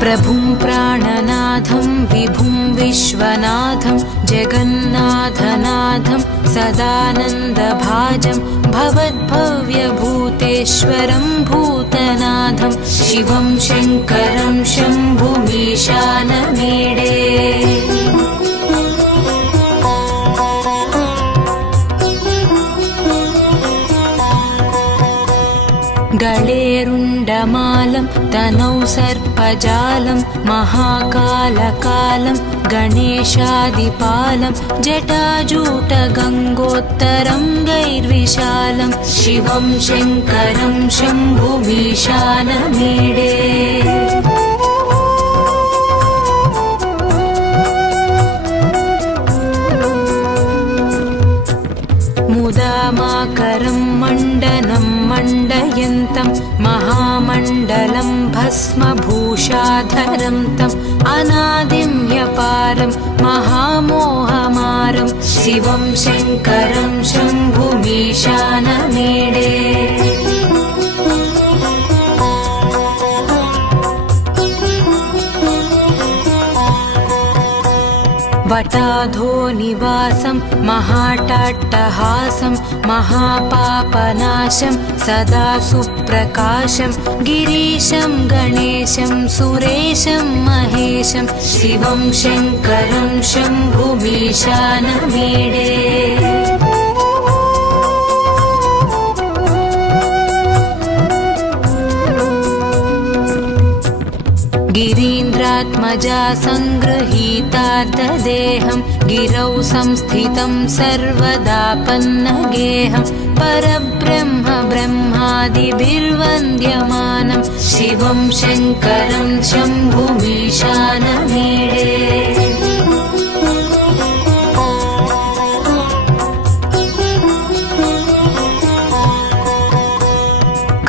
प्रभुं प्राणनाथं विभुं विश्वनाथं जगन्नाथनाथं सदानन्दभाजं भवद्भव्यभूतेश्वरं भूतनाथं शिवं शङ्करं शम्भुमीशानमीडे गळेरुण्डमालं तनौ सर्पजालं महाकालकालं गणेशादिपालं जटाजूटगङ्गोत्तरं गैर्विशालं शिवं शङ्करं शम्भुमीशानमीडे मुदामाकरं मण्डनं मण्डयन्तं महामण्डलं भस्मभूषाधरं तम् अनादिं ह्यपारं महामोहमारं शिवं शङ्करं शम्भुमीशानमीडे वटाधोनिवासं महाटाट्टहासं महापापनाशं सदा सुप्रकाशं गिरीशं गणेशं सुरेशं महेशं शिवं शङ्करं शम्भुमीशानमीडे गिरीन्द्रात्मजा सङ्गृहीतार्धदेहं गिरौ संस्थितं सर्वदापन्नगेहं परब्रह्म ब्रह्मादिभिर्वन्द्यमानं शिवं शङ्करं शम्भुमीशानमीडे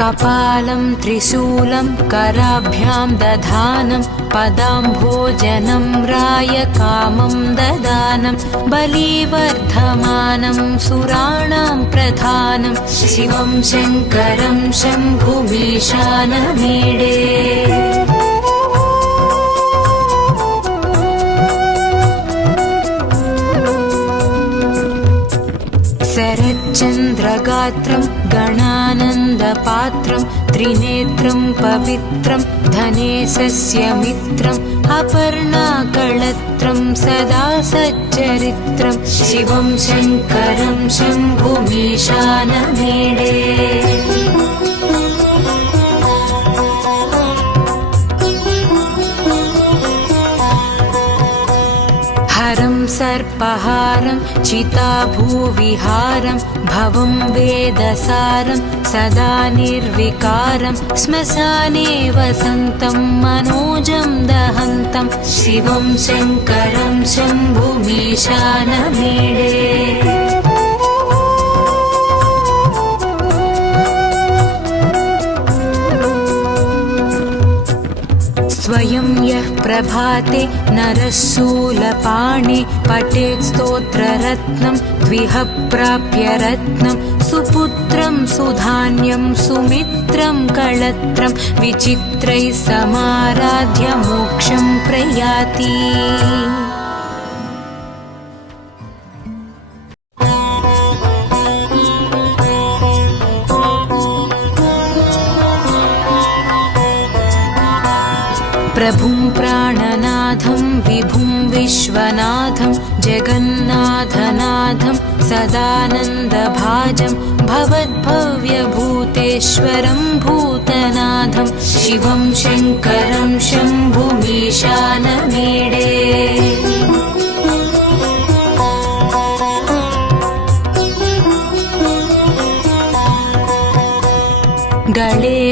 कपालं त्रिशूलं कराभ्यां दधानं पदाम्भोजनं रायकामं ददानं बलिवर्धमानं सुराणां प्रधानं शिवं शङ्करं शम्भुमीशानमीडे शरच्चन्द्रगात्रं गणानन्दपात्रं त्रिनेत्रं पवित्रं धनेशस्य मित्रम् अपर्णाकळत्रं सदा सच्चरित्रं शिवं शङ्करं शम्भुमीशानमीडे हरं सर्पहारं चिताभूविहारं भवं वेदसारं सदा निर्विकारं श्मशाने वसन्तं मनोजं दहन्तं शिवं शङ्करं शम्भुमीशानमीडे स्वयं यः प्रभाते नरः शूलपाणे पठेत् स्तोत्ररत्नं द्विह प्राप्य रत्नं सुपुत्रं सुधान्यं सुमित्रं कळत्रं विचित्रैः समाराध्य मोक्षं प्रयाति प्रभुं प्राणनाथं विभुं विश्वनाथं जगन्नाथनाथं सदानन्दभाजं भवद्भव्यभूतेश्वरं भूतनाथं शिवं शङ्करं शम्भुमीशानमीडे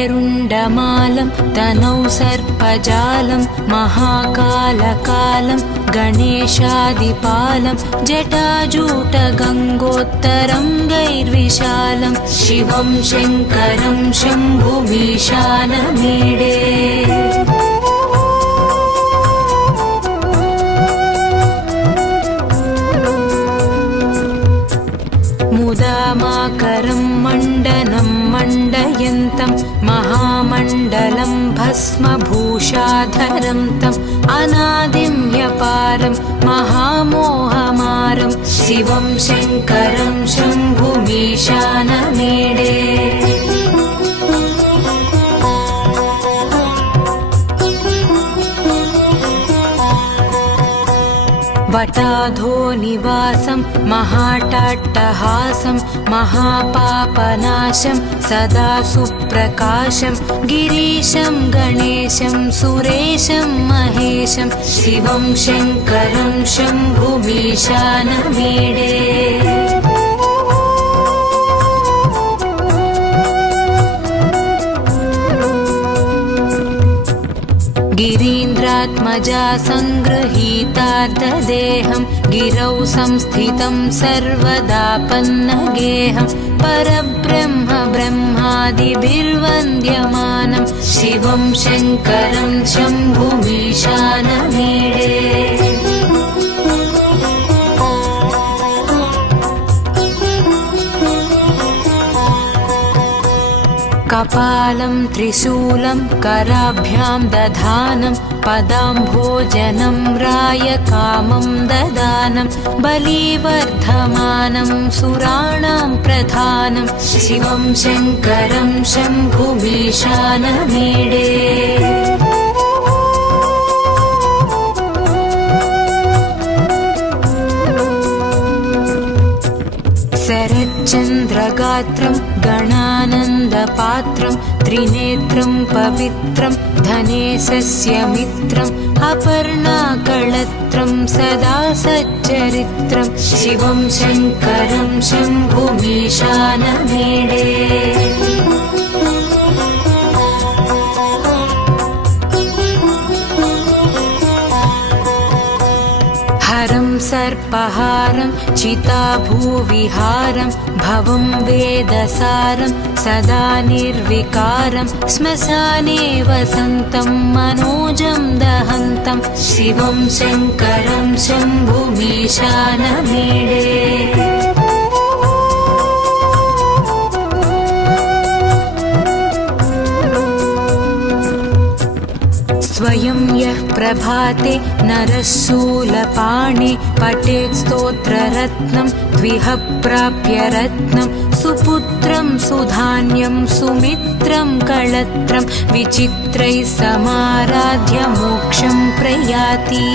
गळेरुण्डमालं तनौ सर्पजालं महाकालकालं गणेशादिपालं जटाजूटगङ्गोत्तरं गैर्विशालं शिवं शङ्करं शम्भुमीशानमीडे मुदामाकरं मण्डनं मण्डयन्तं महामण्डलं भस्मभू भस्मभूषाधरं तम् अनादिं ह्यपारं महामोहमारं शिवं शङ्करं शम्भुमीशानमीडे वटाधो निवासं महाटाट्टहासं महापापनाशं सदा सुप्रकाशं गिरीशं गणेशं सुरेशं महेशं शिवं शङ्करं शम्भुमीशानमीडे गिरीन्द्रात्मजा सङ्गृहीतार्धदेहं गिरौ संस्थितं सर्वदापन्नगेहं परब्रह्म ब्रह्मादिभिर्वन्द्यमानं शिवं शङ्करं शम्भुमीशानमीडे कपालं त्रिशूलं कराभ्यां दधानं पदाम्भोजनं रायकामं ददानं बलिवर्धमानं सुराणां प्रधानं शिवं शङ्करं शम्भुमीशानमीडे शरच्चन्द्रगात्रं गणानन्दपात्रं त्रिनेत्रं पवित्रं धनेशस्य मित्रम् अपर्णाकळत्रं सदा सच्चरित्रं शिवं शङ्करं शम्भुमीशानमीडे हरं सर्पहारं चिताभूविहारं भवं वेदसारं सदा निर्विकारं श्मशाने वसन्तं मनोजं दहन्तं शिवं शङ्करं शम्भुमीशानमीडे स्वयं यः प्रभाते नरः शूलपाणे पठेत् स्तोत्ररत्नं द्विह प्राप्य रत्नं सुपुत्रं सुधान्यं सुमित्रं कळत्रं विचित्रैः समाराध्य मोक्षं प्रयाति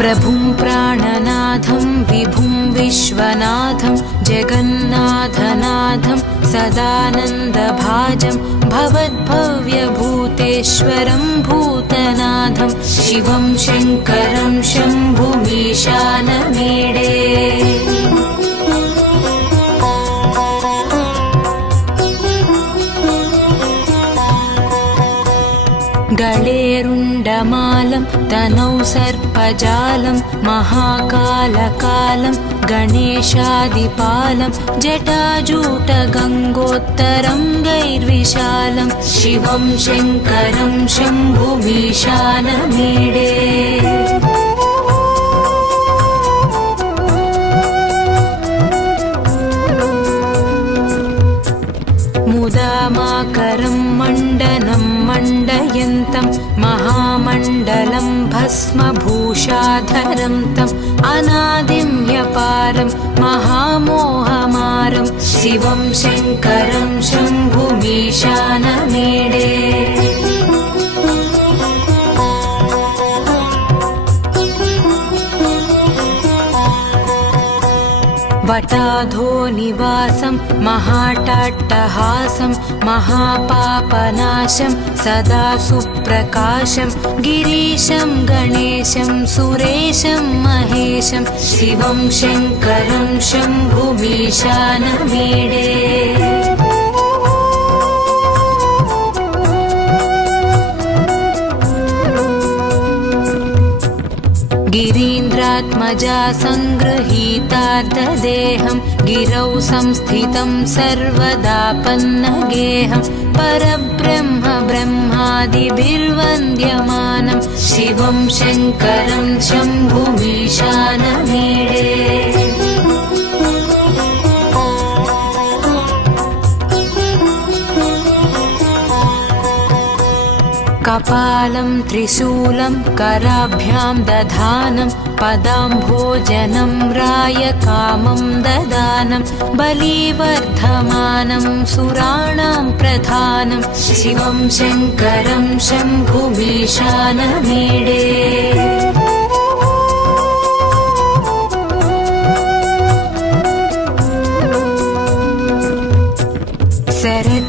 प्रभुं प्राणनाथं विभुं विश्वनाथं जगन्नाथनाथं सदानन्दभाजं भवद्भव्यभूतेश्वरं भूतनाथं शिवं शङ्करं शम्भुमीशानमीडे गळेरुण्डमालं तनौ सर्पजालं महाकालकालं गणेशादिपालं जटाजूटगङ्गोत्तरङ्गैर्विशालं शिवं शङ्करं शम्भुमीशानमीडे मुदामाकरं मण्डनं मण्डयन्तं महामण्डलं भस्मभूषाधरं तम् अनादिं ह्यपारं महामोहमारं शिवं शङ्करं शम्भुमीशानमीडे वटाधो निवासं महाटाट्टहासं महापापनाशं सदा सुप्रकाशं गिरीशं गणेशं सुरेशं महेशं शिवं शङ्करं शम्भुमीशानमीडे गिरीन्द्र गिरीन्द्रात्मजा सङ्गृहीतार्धदेहं गिरौ संस्थितं सर्वदापन्नगेहं परब्रह्म ब्रह्मादिभिर्वन्द्यमानं शिवं शङ्करं शम्भुमीशानमीडे कपालं त्रिशूलं कराभ्यां दधानं पदाम्भोजनं रायकामं ददानं बलिवर्धमानं सुराणां प्रधानं शिवं शङ्करं शम्भुमीशानमीडे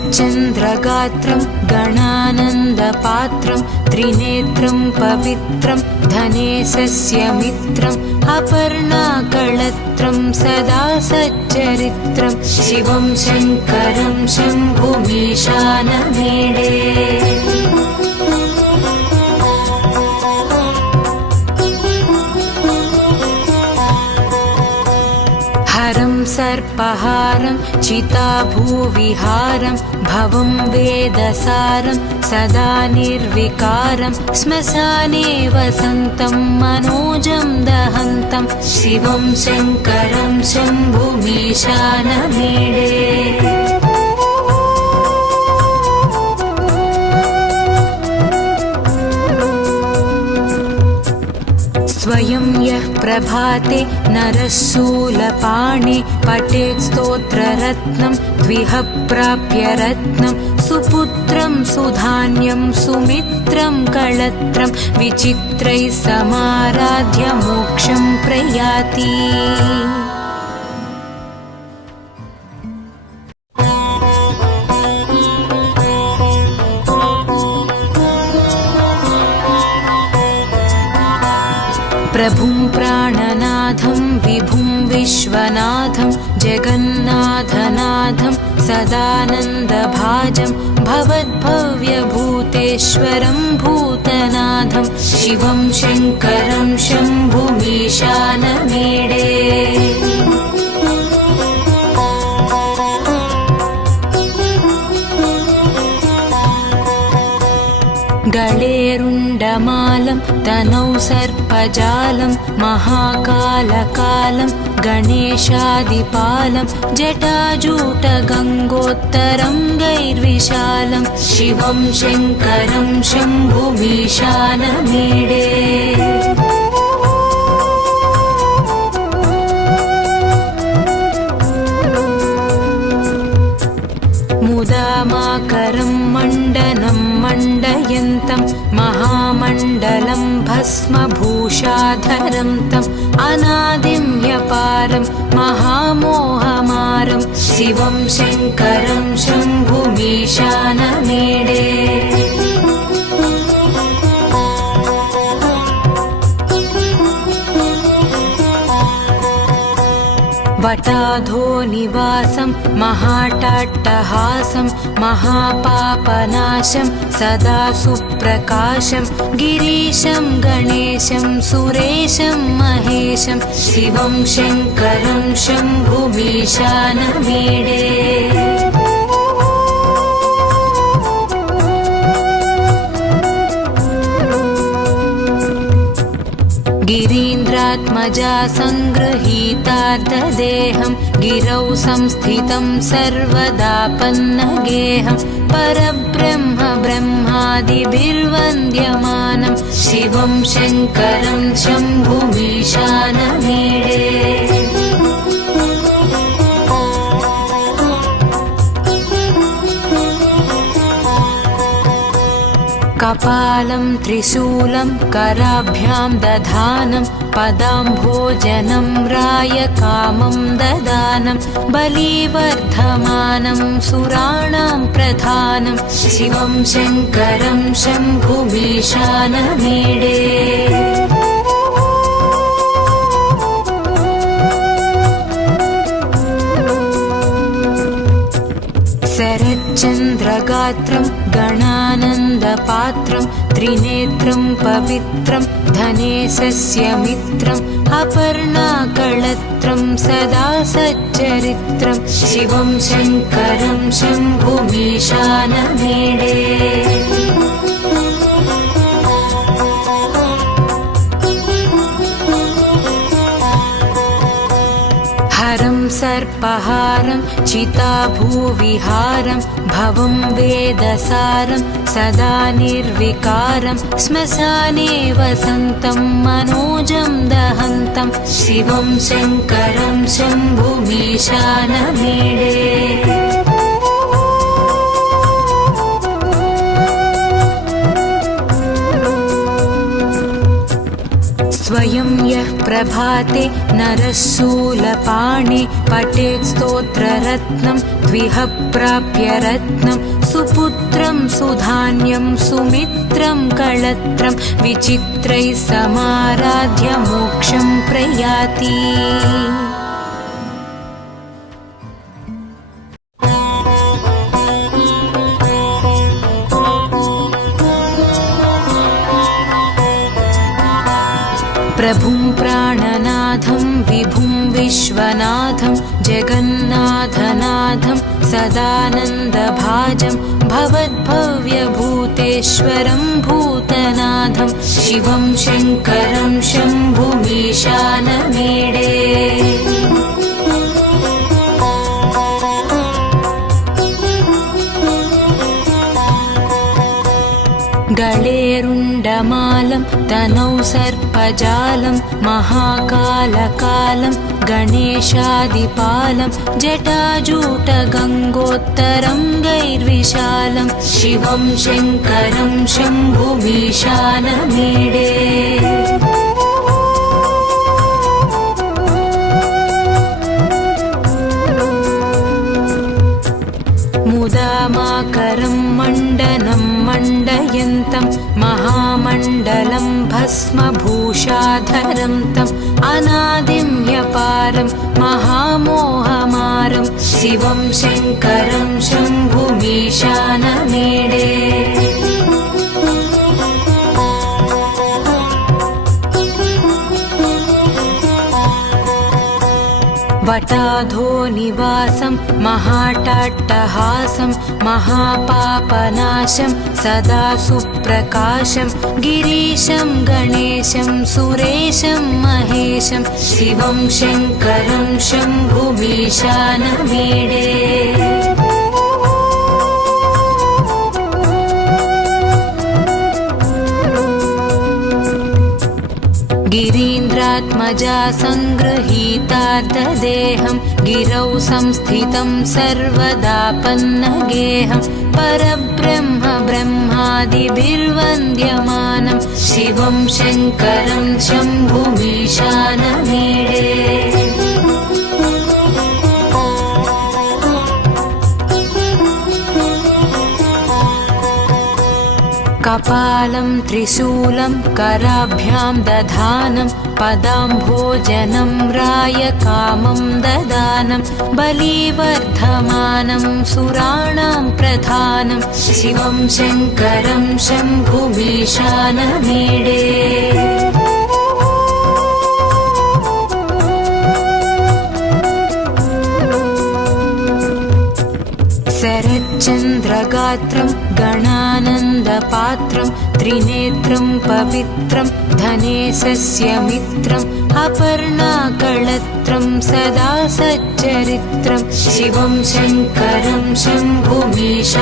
शरच्चन्द्रगात्रं गणानन्दपात्रं त्रिनेत्रं पवित्रं धनेशस्य मित्रम् अपर्णाकळत्रं सदा सच्चरित्रं शिवं शङ्करं शम्भुमीशानमीडे हरं सर्पहारं चिताभूविहारं भवं वेदसारं सदा निर्विकारं श्मशाने वसन्तं मनोजं दहन्तं शिवं शङ्करं शम्भुमीशानमीडे स्वयं यः प्रभाते नरः शूलपाणे पठेत् स्तोत्ररत्नं द्विह प्राप्य रत्नं सुपुत्रं सुधान्यं सुमित्रं कळत्रं विचित्रैः समाराध्य मोक्षं प्रयाति प्रभुं प्राणनाथं विभुं विश्वनाथं जगन्नाथनाथं सदानन्दभाजं भवद्भव्यभूतेश्वरं भूतनाथं शिवं शङ्करं शम्भुमीशानमीडे गळेरुण्डमालं तनौ सर्पजालं महाकालकालं गणेशादिपालं जटाजूटगङ्गोत्तरं गैर्विशालं शिवं शङ्करं शम्भुमीशानमीडे मुदामाकरं मण्डनं मण्डयन्तं महामण्डलं भस्मभूषाधरं तम् अनादिं ह्यपारं महामोहमारं शिवं शङ्करं शम्भुमीशानमीडे वटाधो निवासं महाटाट्टहासं महापापनाशं सदा सुप्रकाशं गिरीशं गणेशं सुरेशं महेशं शिवं शङ्करं शम्भुमीशानमीडे गिरीन्द्रात्मजा सङ्गृहीतार्धदेहं गिरौ संस्थितं सर्वदापन्नगेहं परब्रह्म ब्रह्मादिभिर्वन्द्यमानं शिवं शङ्करं शम्भुमीशानमीडे कपालं त्रिशूलं कराभ्यां दधानं पदाम्भोजनं रायकामं ददानं बलिवर्धमानं सुराणां प्रधानं शिवं शङ्करं शम्भुमीशानमीडे शरच्चन्द्रगात्रं गणानन्दपात्रं त्रिनेत्रं पवित्रं धनेशस्य मित्रम् अपर्णाकळत्रं सदा सच्चरित्रं शिवं शङ्करं शम्भुमीशानमीडे हरं सर्पहारं चिताभूविहारं भवं वेदसारं सदा निर्विकारं श्मशाने वसन्तं मनोजं दहन्तं शिवं शङ्करं शम्भुमीशानमीडे स्वयं यः प्रभाते नरः शूलपाणे पठेत् स्तोत्ररत्नं द्विह प्राप्य रत्नं सुपुत्रं सुधान्यं सुमित्रं कळत्रं विचित्रैः समाराध्य मोक्षं प्रयाति प्रभुं प्राणनाथं विभुं विश्वनाथं जगन्नाथनाथं सदानन्दभाजं भवद्भव्यभूतेश्वरं भूतनाथं शिवं शङ्करं शम्भुमीशानमीडे गळेरुण्डमालं तनौ सर्पजालं महाकालकालं गणेशादिपालं जटाजूटगङ्गोत्तरङ्गैर्विशालं शिवं शङ्करं शम्भुमीशानमीडे मुदामाकरं मण्डनं मण्डयन्तं महामण्डलं भस्मभूषाधरं तम् अनादिं ह्यपारं महामोहमारं शिवं शङ्करं शम्भुमीशानमीडे वटाधो निवासं महाटाट्टहासं महापापनाशं सदा सुप्रकाशं गिरीशं गणेशं सुरेशं महेशं शिवं शङ्करं शम्भुमीशानमीडे गिरीन्द्रात्मजा सङ्गृहीतार्धदेहं गिरौ संस्थितं सर्वदा पन्नगेहं परब्रह्म ब्रह्मादिभिर्वन्द्यमानं शिवं शङ्करं शम्भुमीशानमीडे कपालं त्रिशूलं कराभ्यां दधानं पदाम्भोजनं रायकामं ददानं बलिवर्धमानं सुराणां प्रधानं शिवं शङ्करं शम्भुमीशानमीडे शरच्चन्द्रगात्रं गणानन्दपात्रं त्रिनेत्रं पवित्रं धनेशस्य मित्रम् अपर्णाकळत्रं सदा सच्चरित्रं शिवं शङ्करं शम्भुमीशानमीडे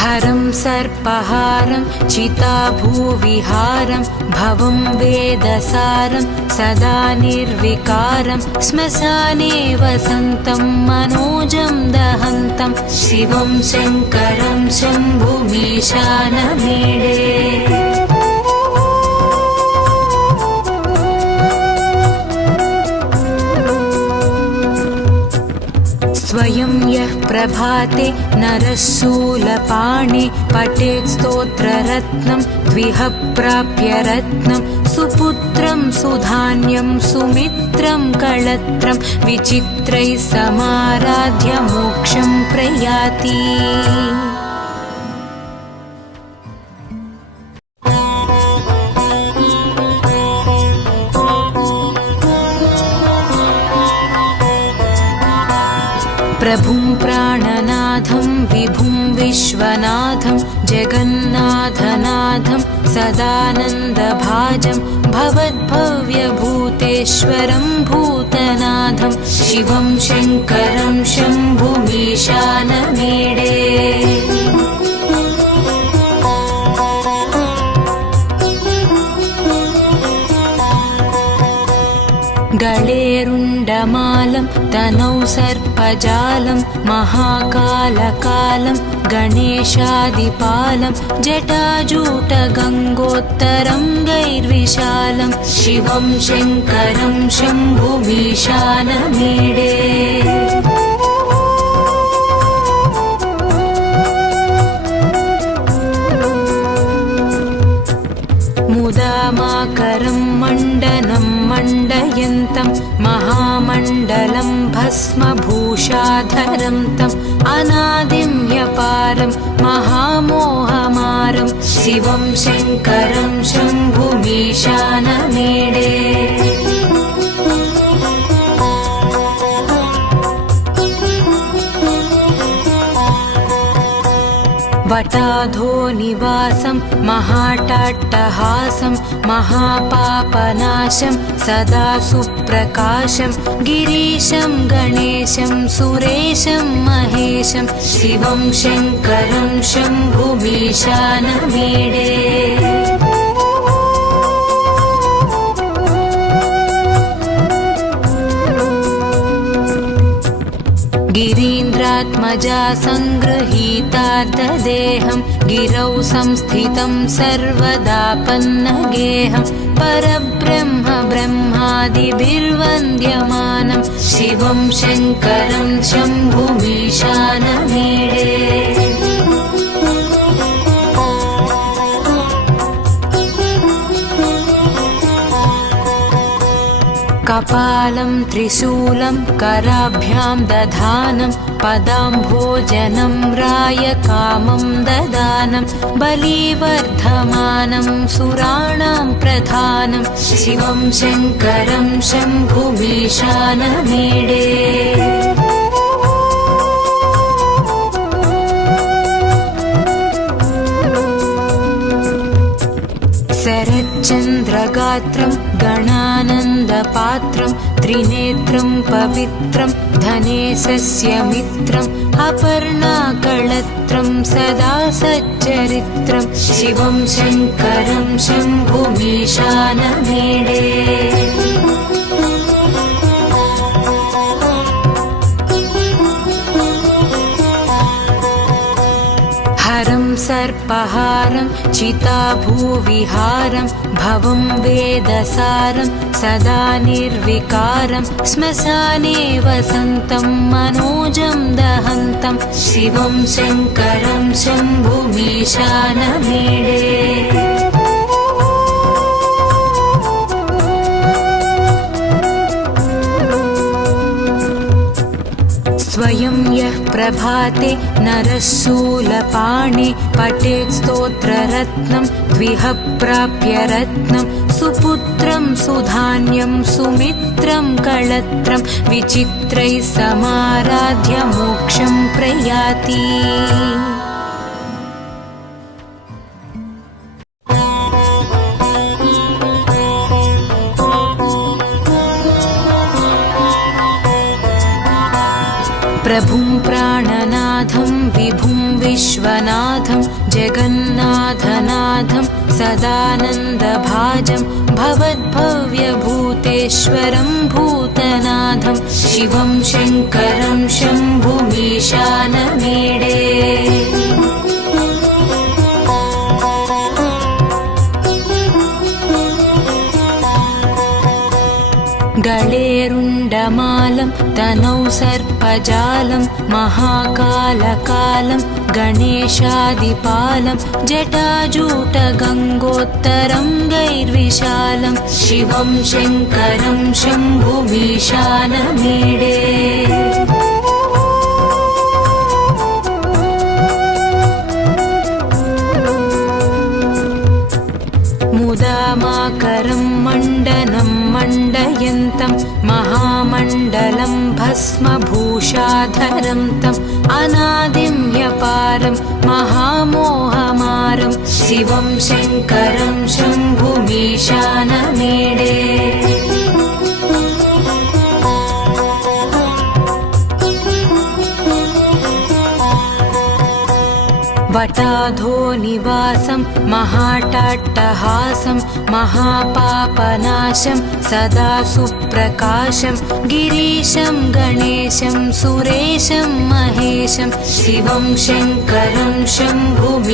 हरं सर्पहारं चिताभूविहारं भवं वेदसारं सदा निर्विकारं श्मशाने वसन्तं मनोजं दहन्तं शिवं शङ्करं शम्भुमीशानमीडे स्वयं यः प्रभाते नरशूलपाणि पठेत् स्तोत्ररत्नं द्विह प्राप्य रत्नं सुपुत्रं सुधान्यं सुमित्रं कळत्रं विचित्रैः समाराध्य मोक्षं प्रयाति। प्रभुं प्राणनाथं विभुं विश्वनाथं जगन्नाथनाथं सदानन्दभाजं भवद्भव्यभूतेश्वरं भूतनाथं शिवं शङ्करं शम्भुमीशानमीडे। गळेरुण्डमालं तनौ सर्पजालं महाकालकालं गणेशादिपालं जटाजूटगङ्गोत्तरं गैर्विशालं शिवं शङ्करं शम्भुमीशानमीडे। मुदामाकरं मण्डनं मण्डयन्तं महामण्डलं भस्मभूषाधरं तम् अनादिं ह्यपारं महामोहमारं शिवं शङ्करं शम्भुमीशानमीडे। वटाधोनिवासं महाटाट्टहासं महापापनाशं सदा सुप्रकाशं गिरीशं गणेशं सुरेशं महेशं शिवं शङ्करं शम्भुमीशानमीडे। गिरीन्द्रात्मजा सङ्गृहीतार्धदेहं गिरौ संस्थितं सर्वदापन्नगेहं परब्रह्म ब्रह्मादिभिर्वन्द्यमानं शिवं शङ्करं शम्भुमीशानमीडे। कपालं त्रिशूलं कराभ्यां दधानं पदाम्भोजनं रायकामं ददानं बलिवर्धमानं सुराणां प्रधानं शिवं शङ्करं शम्भुमीशानमीडे। शरच्चन्द्रगात्रं गणानन्दपात्रं त्रिनेत्रं पवित्रं धनेशस्य मित्रम् अपर्णाकळत्रं सदा सच्चरित्रं शिवं शङ्करं शम्भुमीशानमीडे। हरं सर्पहारं चिताभूविहारं भवं वेदसारं सदा निर्विकारं श्मशाने वसन्तं मनोजं दहन्तं शिवं शङ्करं शम्भुमीशानमीडे। स्वयं यः प्रभाते नरशूलपाणि पठेत् स्तोत्ररत्नं द्विह प्राप्य रत्नं सुपुत्रं सुधान्यं सुमित्रं कळत्रं विचित्रैः समाराध्य मोक्षं प्रयाति। प्रभुं प्राणनाथं विभुं विश्वनाथं जगन्नाथनाथं सदानन्दभाजं भवद्भव्यभूतेश्वरं भूतनाथं शिवं शङ्करं शम्भुमीशानमीडे। गळेरुण्डमालं तनौ सर्पजालं महाकालकालं गणेशादिपालं जटाजूटगङ्गोत्तरं गैर्विशालं शिवं शङ्करं शम्भुमीशानमीडे मुदामाकरं मण्डनं मण्डयन्तं महामण्डलं भस्मभूषाधरं तम् अनादिं ह्यपारं महामोहमारं शिवं शङ्करं शम्भुमीशानमीडे वटाधो निवासं महाटाट्टहासं महापापनाशं सदा सुप्रकाशं गिरीशं गणेशं सुरेशं महेशं शिवं शङ्करं शम्भुमीशानमीडे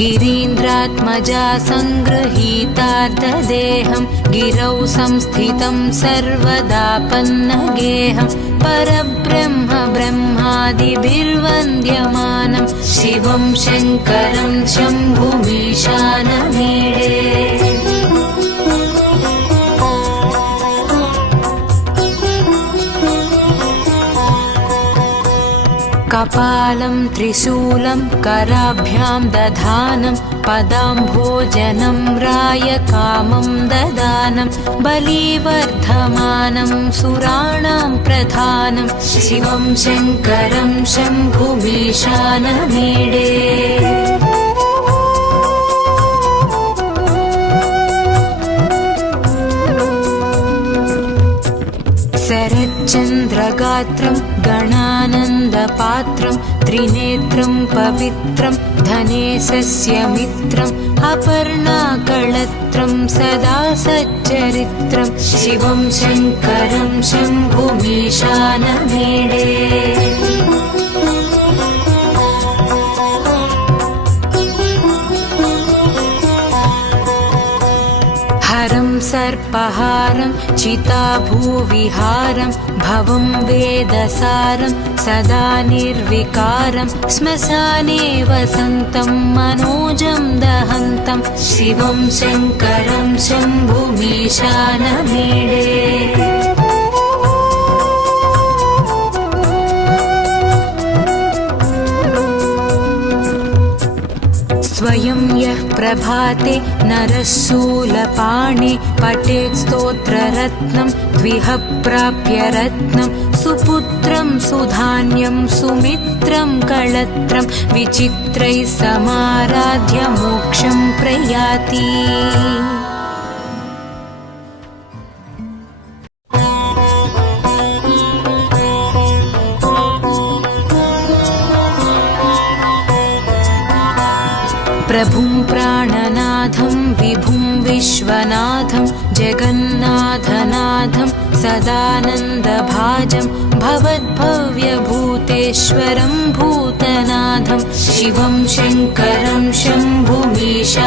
गिरीन्द्रात्मजा सङ्गृहीतार्धदेहं गिरौ संस्थितं सर्वदापन्नगेहं परब्रह्म ब्रह्मादिभिर्वन्द्यमानं शिवं शङ्करं शम्भुमीशानमीडे कपालं त्रिशूलं कराभ्यां दधानं पदाम्भोजनं रायकामं ददानं बलिवर्धमानं सुराणां प्रधानं शिवं शङ्करं शम्भुमीशानमीडे शरच्चन्द्रगात्रं गणानन्दपात्रं त्रिनेत्रं पवित्रं धनेशस्य मित्रम् अपर्णाकळत्रं सदा सच्चरित्रं शिवं शङ्करं शम्भुमीशानमीडे हरं सर्पहारं चिताभूविहारं भवं वेदसारं सदा निर्विकारं श्मशाने वसन्तं मनोजं दहन्तं शिवं शङ्करं शम्भुमीशानमीडे स्वयं यः प्रभाते नरः शूलपाणे पठेत् स्तोत्ररत्नं द्विह प्राप्य रत्नं सुपुत्रं सुधान्यं सुमित्रं कळत्रं विचित्रैः समाराध्य मोक्षं प्रयाति प्रभुं प्राणनाथं विभुं विश्वनाथं जगन्नाथनाथं सदानन्दभाजं भवद्भव्यभूतेश्वरं भूतनाथं शिवं शङ्करं शम्भुमीशानमीडे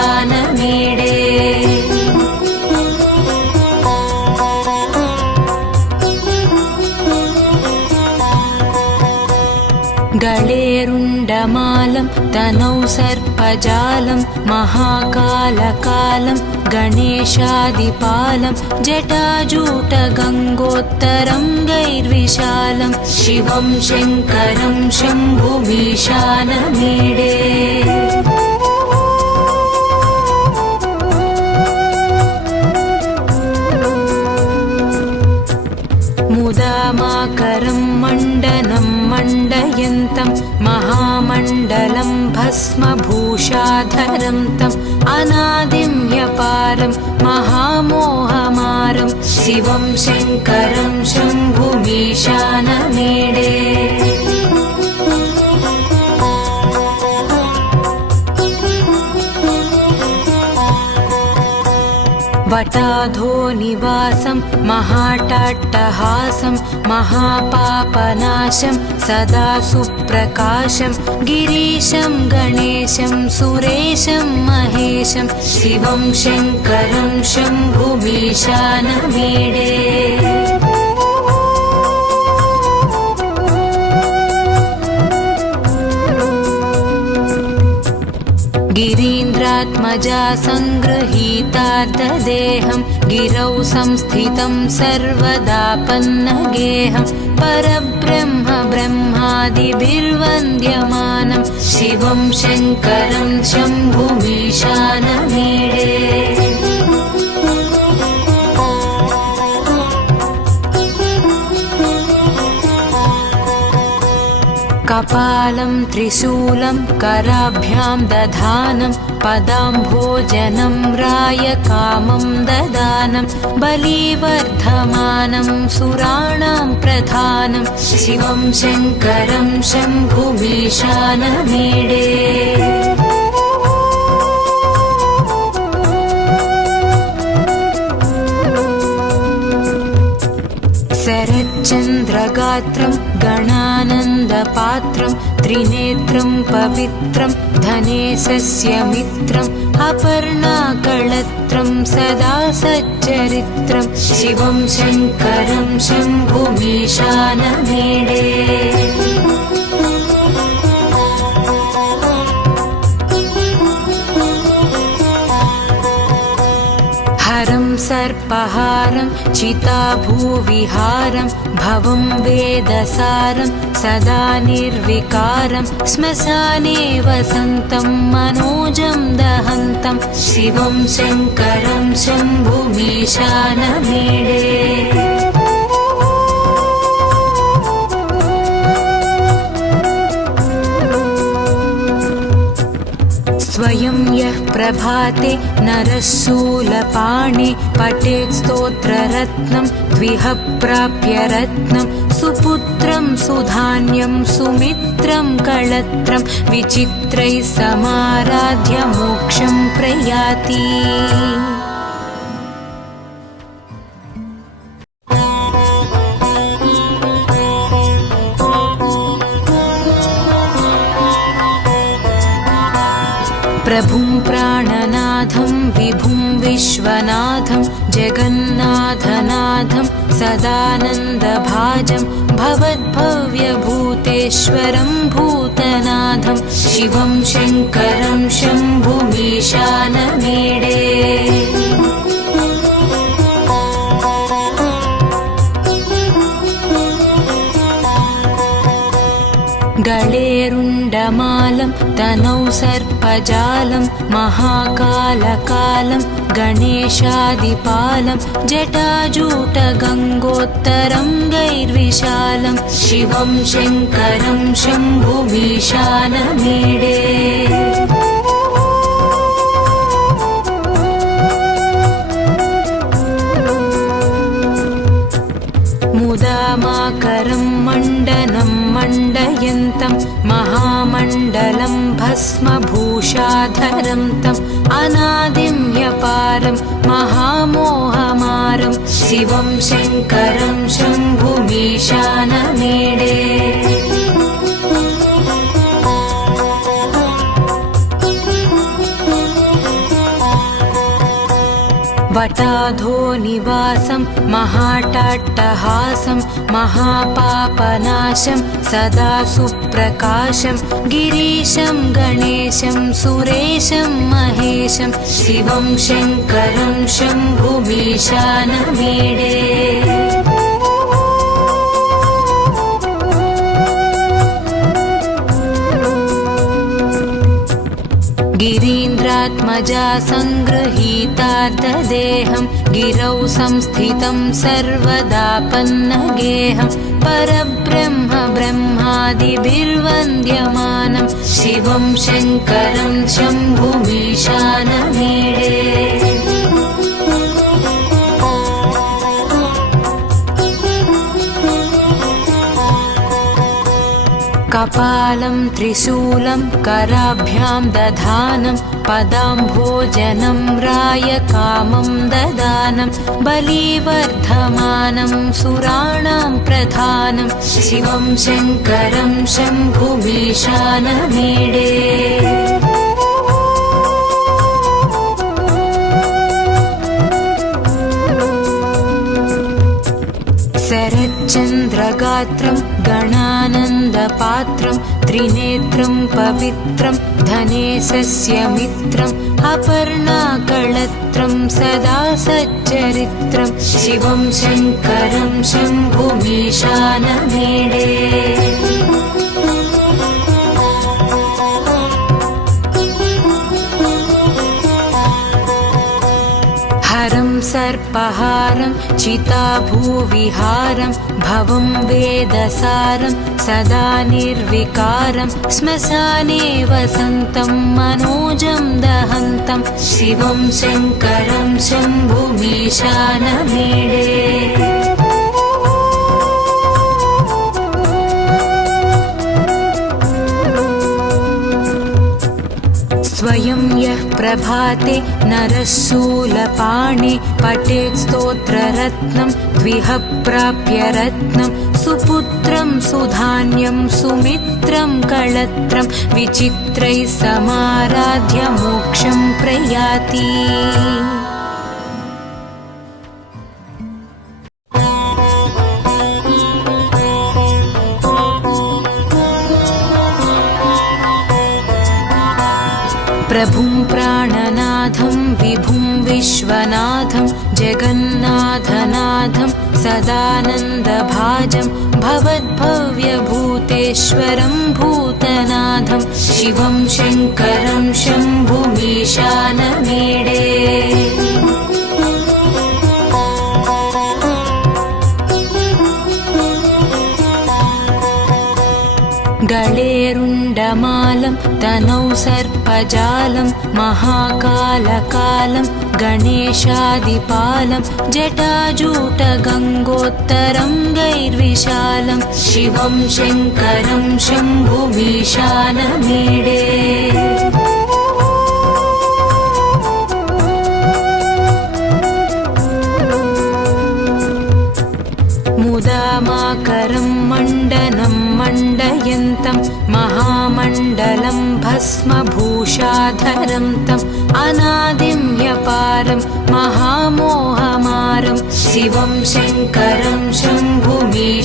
गळेरुण्डमालं तनौ सर्पजालं महाकालकालं गणेशादिपालं जटाजूटगङ्गोत्तरं गैर्विशालं शिवं शङ्करं शम्भुमीशानमीडे मुदामाकरं मण्डनं मण्डयन्तं महामण्डलं भस्मभूषाधरं तम् अनादिं ह्यपारं महामोहमारं शिवं शङ्करं शम्भुमीशानमीडे वटाधोनिवासं महाटाट्टहासं महापापनाशं सदा सुप्रकाशं गिरीशं गणेशं सुरेशं महेशं शिवं शङ्करं शम्भुमीशानमीडे गिरीन्द्रात्मजा सङ्गृहीतार्धदेहं गिरौ संस्थितं सर्वदापन्नगेहं परब्रह्म ब्रह्मादिभिर्वन्द्यमानं शिवं शङ्करं शम्भुमीशानमीडे कपालं त्रिशूलं कराभ्यां दधानं पदाम्भोजनं रायकामं ददानं बलिवर्धमानं सुराणां प्रधानं शिवं शङ्करं शम्भुमीशानमीडे शरच्चन्द्रगात्रं गणानन्दपात्रं त्रिनेत्रं पवित्रं धनेशस्य मित्रम् अपर्णाकळत्रं सदा सच्चरित्रं शिवं शङ्करं शम्भुमीशानमीडे हरं सर्पहारं चिताभूविहारं भवं वेदसारं सदा निर्विकारं श्मशाने वसन्तं मनोजं दहन्तं शिवं शङ्करं शम्भुमीशानमीडे स्वयं यः प्रभाते नरः शूलपाणे पठेत् स्तोत्ररत्नं द्विह प्राप्य रत्नं सुपुत्रं सुधान्यं सुमित्रं कळत्रं विचित्रैः समाराध्य मोक्षं प्रयाति प्रभुं प्राणनाथं विभुं विश्वनाथं जगन्नाथनाथं सदानन्दभाजं भवद्भव्यभूतेश्वरं भूतनाथं शिवं शङ्करं शम्भुमीशानमीडे गळेरुण्डमालं तनौ सर्पजालं महाकालकालं गणेशादिपालं जटाजूटगङ्गोत्तरङ्गैर्विशालं शिवं शङ्करं शम्भुमीशानमीडे मुदामाकरं मण्डनं मण्डयन्तं महामण्डलं भस्मभूषाधरं तम् अनादिं ह्यपारं महामोहमारं शिवं शङ्करं शम्भुमीशानमीडे वटाधोनिवासं महाटाट्टहासं महापापनाशं सदा सुप्रकाशं गिरीशं गणेशं सुरेशं महेशं शिवं शङ्करं शम्भुमीशानमीडे गिरीन्द्रात्मजा सङ्गृहीतार्धदेहं गिरौ संस्थितं सर्वदापन्नगेहं परब्रह्म ब्रह्मादिभिर्वन्द्यमानं शिवं शङ्करं शम्भुमीशानमीडे कपालं त्रिशूलं कराभ्यां दधानं पदाम्भोजनं रायकामं ददानं बलिवर्धमानं सुराणां प्रधानं शिवं शङ्करं शम्भुमीशानमीडे शरच्चन्द्रगात्रं गणानन्दपात्रं त्रिनेत्रं पवित्रं धनेशस्य मित्रम् अपर्णाकळत्रं सदा सच्चरित्रं शिवं शङ्करं शम्भुमीशानमीडे हरं सर्पहारं चिताभूविहारं भवं वेदसारं सदा निर्विकारं श्मशाने वसन्तं मनोजं दहन्तं शिवं शङ्करं शम्भुमीशानमीडे स्वयं यः प्रभाते नरः शूलपाणे पठेत् स्तोत्ररत्नं द्विह प्राप्य रत्नं सुपुत्रं सुधान्यं सुमित्रं कळत्रं विचित्रैः समाराध्य मोक्षं प्रयाति प्रभुं प्राणनाथं विभुं विश्वनाथं जगन्नाथनाथं सदानन्दभाजं भवद्भव्यभूतेश्वरं भूतनाथं शिवं शङ्करं शम्भुमीशानमीडे गळेरुण्डमालं तनौ सर्पजालं महाकालकालं गणेशादिपालं जटाजूटगङ्गोत्तरङ्गैर्विशालं शिवं शङ्करं शम्भुमीशानमीडे मुदामाकरं मण्डनं मण्डयन्तं महामण्डलं भस्मभूषाधरं तम् अनादिं ह्यपारं महामोहमारं शिवं शङ्करं शम्भुमीशानमीडे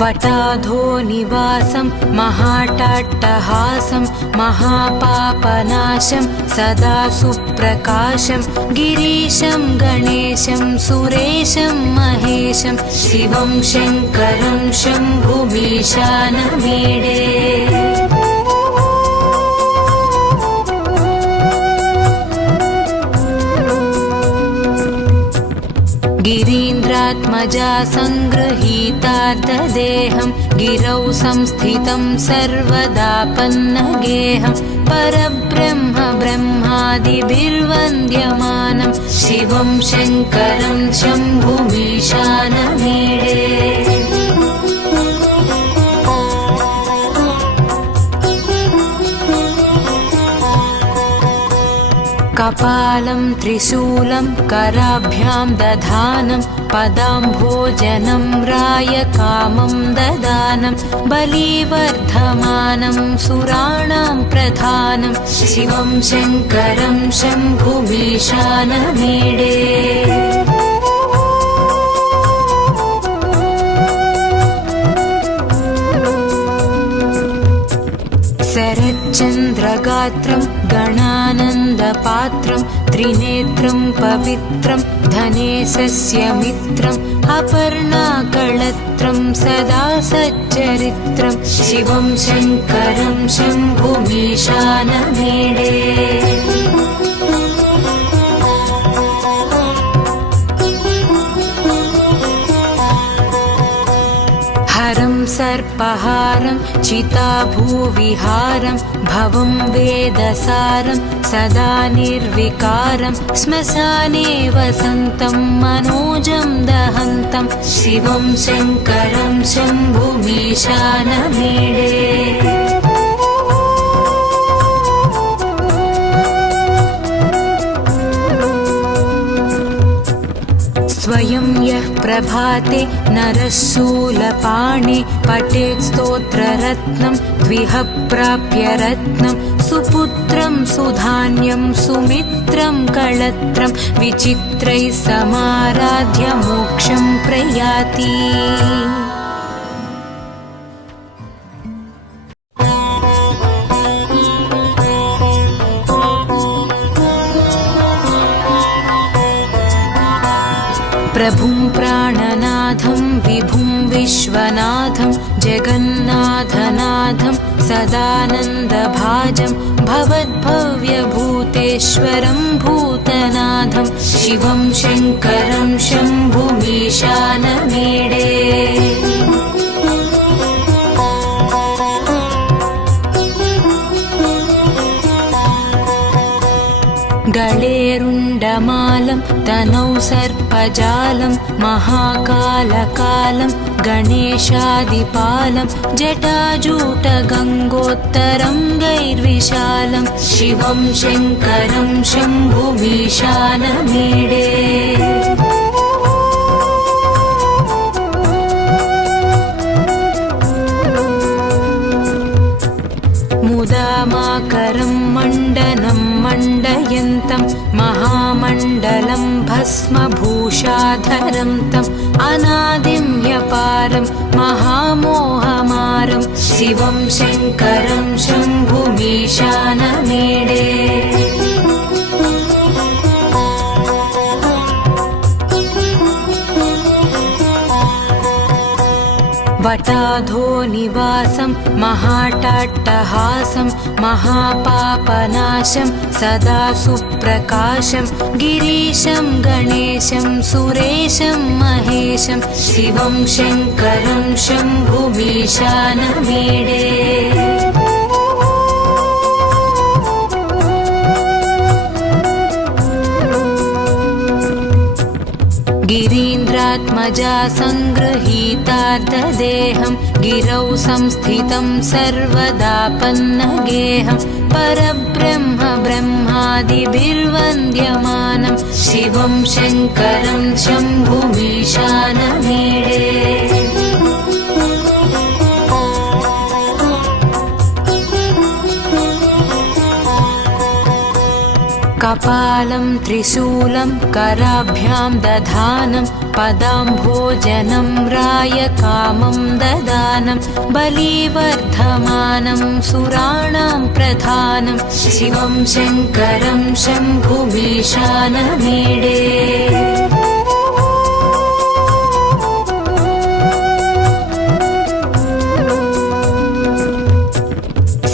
वटाधो निवासं महाटाट्टहासं महापापनाशं सदा सुप्रकाशं गिरीशं गणेशं सुरेशं महेशं शिवं शङ्करं शम्भुमीशानमीडे गिरीन्द्रात्मजा सङ्गृहीतार्धदेहं गिरौ संस्थितं सर्वदापन्नगेहं परब्रह्म ब्रह्मादिभिर्वन्द्यमानं शिवं शङ्करं शम्भुमीशानमीडे कपालं त्रिशूलं कराभ्यां दधानं पदाम्भोजनं रायकामं ददानं बलिवर्धमानं सुराणां प्रधानं शिवं शङ्करं शम्भुमीशानमीडे शरच्चन्द्रगात्रं गणानन्दपात्रं त्रिनेत्रं पवित्रं धनेशस्य मित्रम् अपर्णाकळत्रं सदा सच्चरित्रं शिवं शङ्करं शम्भुमीशानमीडे हरं सर्पहारं चिताभूविहारं भवं वेदसारं सदा निर्विकारं श्मशाने वसन्तं मनोजं दहन्तं शिवं शङ्करं शम्भुमीशानमीडे। स्वयं यः प्रभाते नरः शूलपाणे पठेत् स्तोत्ररत्नं द्विह प्राप्य रत्नं सुपुत्रं सुधान्यं सुमित्रं कळत्रं विचित्रैः समाराध्य मोक्षं प्रयाति। प्रभुं प्राणनाथं विभुं विश्वनाथं जगन्नाथनाथं सदानन्दभाजं भवद्भव्यभूतेश्वरं भूतनाथं शिवं शङ्करं शम्भुमीशानमीडे। गळेरुण्डमालं तनौ सर्पजालं महाकालकालं गणेशादिपालं जटाजूटगङ्गोत्तरं गैर्विशालं शिवं शङ्करं शम्भुमीशानमीडे। मुदामाकरं मण्डनं मण्डयन्तं महामण्डलं भस्मभूषाधरं तम् अनादिं ह्यपारं महामोहमारं शिवं शङ्करं शम्भुमीशानमीडे। वटाधो निवासं महाटाट्टहासं महापापनाशं सदा सुप्रकाशं गिरीशं गणेशं सुरेशं महेशं शिवं शङ्करं शम्भुमीशानमीडे। गिरीन्द्रात्मजा सङ्गृहीतार्धदेहं गिरौ संस्थितं सर्वदापन्नगेहं परब्रह्म ब्रह्मादिभिर्वन्द्यमानं शिवं शङ्करं शम्भुमीशानमीडे। कपालं त्रिशूलं कराभ्यां दधानं पदाम्भोजनं रायकामं ददानं बलिवर्धमानं सुराणां प्रधानं शिवं शङ्करं शम्भुमीशानमीडे।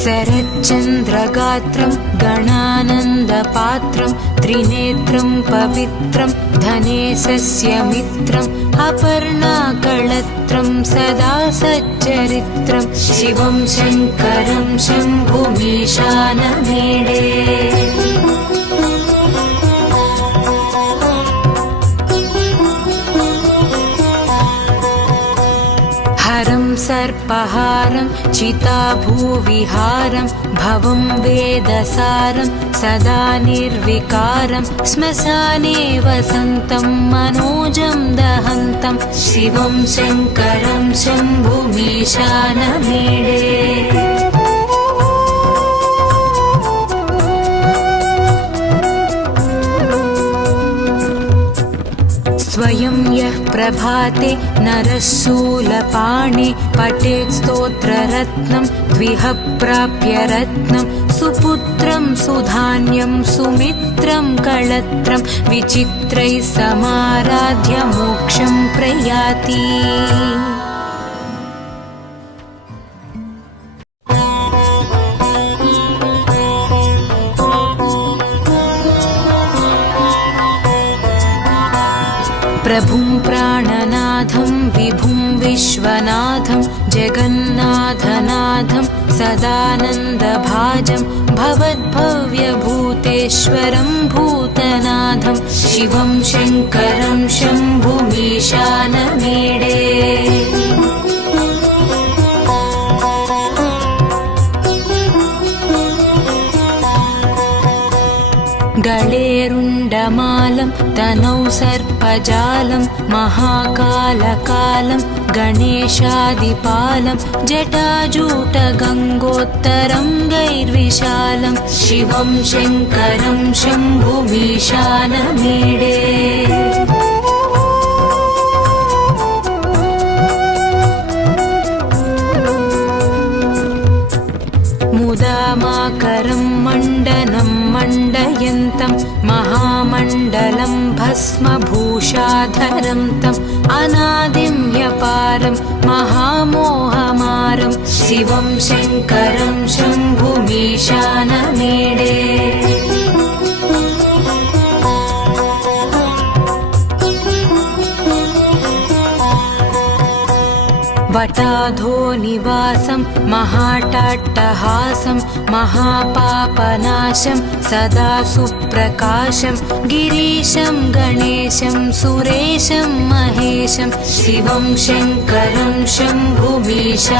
शरच्चन्द्रगात्रं गणानन्दपात्रं त्रिनेत्रं पवित्रं धनेशस्य मित्रम् अपर्णाकळत्रं सदा सच्चरित्रं शिवं शङ्करं शम्भुमीशानमीडे। हरं सर्पहारं चिताभूविहारं भवं वेदसारं सदा निर्विकारं श्मशाने वसन्तं मनोजं दहन्तं शिवं शङ्करं शम्भुमीशानमीडे। स्वयं यः प्रभाते नरः शूलपाणे पठेत् स्तोत्ररत्नं द्विह प्राप्य रत्नं सुपुत्रं सुधान्यं सुमित्रं कळत्रं विचित्रैः समाराध्य मोक्षं प्रयाति। प्रभुं प्राणनाथं विभुं विश्वनाथं जगन्नाथनाथं सदानन्दभाजं भवद्भव्यभूतेश्वरं भूतनाथं शिवं शङ्करं शम्भुमीशानमीडे गळेरुण्डमालं तनौ सर्पजालं महाकालकालं गणेशादिपालं जटाजूटगङ्गोत्तरङ्गैर्विशालं शिवं शङ्करं शम्भुमीशानमीडे मुदामाकरं मण्डनं मण्डयन्तं महामण्डलं भस्मभूषाधरं तम् अनादिं ह्यपारं महामोहमारं शिवं शङ्करं शम्भुमीशानमीडे वटाधो निवासं महाटाट्टहासं महापापनाशं सदा सुप्रकाशं गिरीशं गणेशं सुरेशं महेशं शिवं शङ्करं शम्भुमीशानमीडे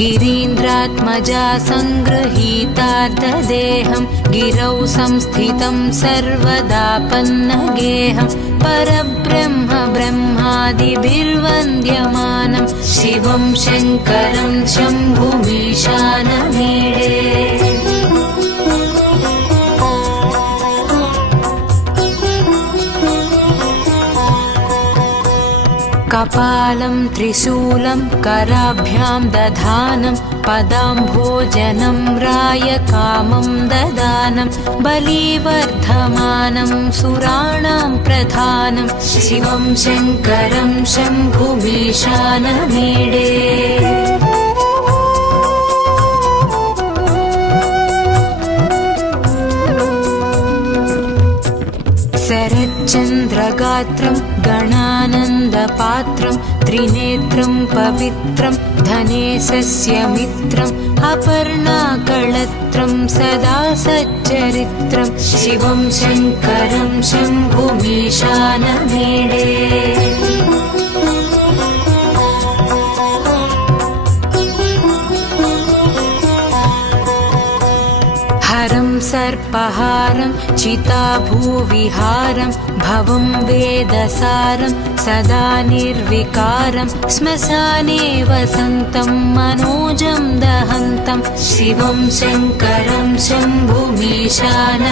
गिरीन्द्रात्मजा सङ्गृहीतार्धदेहं गिरौ संस्थितं सर्वदापन्नगेहं परब्रह्म ब्रह्मादिभिर्वन्द्यमानं शिवं शङ्करं शम्भुमीशानमीडे कपालं त्रिशूलं कराभ्यां दधानं पदाम्भोजनं रायकामं ददानं बलिवर्धमानं सुराणां प्रधानं शिवं शङ्करं शम्भुमीशानमीडे शरच्चन्द्रगात्रं गणानन्दपात्रं त्रिनेत्रं पवित्रं धनेशस्य मित्रम् अपर्णाकळत्रं सदा सच्चरित्रं शिवं शङ्करं शम्भुमीशानमीडे हरं सर्पहारं चिताभूविहारं भवं वेदसारं सदा निर्विकारं श्मशाने वसन्तं मनोजं दहन्तं शिवं शङ्करं शम्भुमीशानमीडे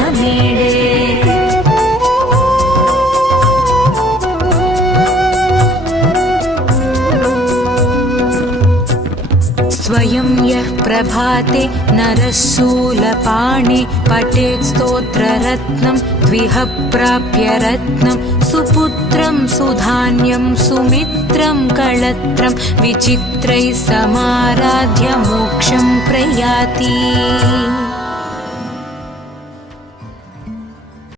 स्वयं यः प्रभाते नरः शूलपाणे पठेत् स्तोत्ररत्नं द्विह प्राप्य रत्नं सुपुत्रं सुधान्यं सुमित्रं कळत्रं विचित्रैः समाराध्य मोक्षं प्रयाति।